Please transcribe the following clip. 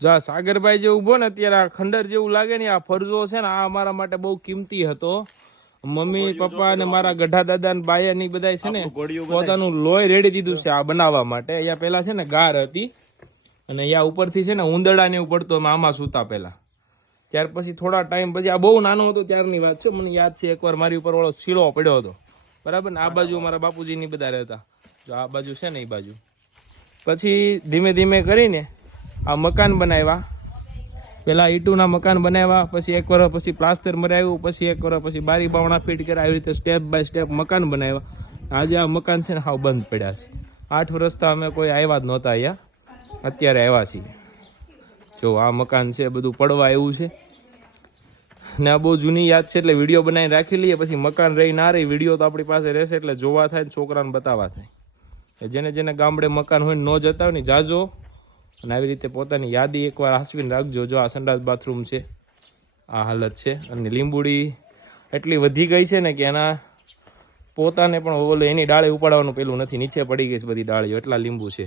જો આ સાગરભાઈ જે ઉભો ને અત્યારે આ ખંડર જેવું લાગે ને આ ફરજો છે ને આ અમારા માટે બહુ કિંમતી હતો. મમ્મી પપ્પા અને મારા ગઢા દાદા ને બાયા ની બધા છે ને પોતાનું લોહી રેડી દીધું છે આ બનાવવા માટે. અહીંયા પેલા છે ને ગાર હતી અને અહીંયા ઉપરથી છે ને ઉંદરડા ને એવું પડતો આમાં સૂતા પેલા. ત્યાર પછી થોડા ટાઈમ પછી આ બહુ નાનો હતો ત્યારની વાત છે. મને યાદ છે એકવાર મારી ઉપર વાળો શીલો પડ્યો હતો બરાબર ને. આ બાજુ મારા બાપુજી ની બધા રહેતા. જો આ બાજુ છે ને એ બાજુ. પછી ધીમે ધીમે કરીને આ મકાન બનાવ્યા. પેલા ઈટુના મકાન બનાવ્યા, પછી એક વર્ષ પછી પ્લાસ્ટર મરાવ્યું, પછી એક વર્ષ પછી બારી બાવણા ફીટ કર્યા. આવી રીતે સ્ટેપ બાય સ્ટેપ મકાન બનાવ્યા. આજે આ મકાન છે ને હાવ બંધ પડ્યા છે. 8 વર્ષથી અમે કોઈ આવ્યા જ નહોતા અહીંયા, અત્યારે આવ્યા છીએ. જો આ મકાન છે બધું પડવા આવ્યું છે ને આ બહુ જૂની યાદ છે એટલે વિડીયો બનાવીને રાખી લઈએ. પછી મકાન રહી ના રહી વિડીયો તો આપણી પાસે રહેશે એટલે જોવા થાય ને છોકરાને બતાવવા થાય. જેને જેને ગામડે મકાન હોય ન જતા હોય ને જાજો અને આવી રીતે પોતાની યાદી એકવાર હાંસવીને રાખજો. જો આ સંડાસ બાથરૂમ છે, આ હાલત છે. અને લીંબુડી એટલી વધી ગઈ છે ને કે એના પોતાને પણ ઓલે એની ડાળી ઉપાડવાનું પેલું નથી, નીચે પડી ગઈ છે બધી ડાળીઓ, એટલા લીંબુ છે.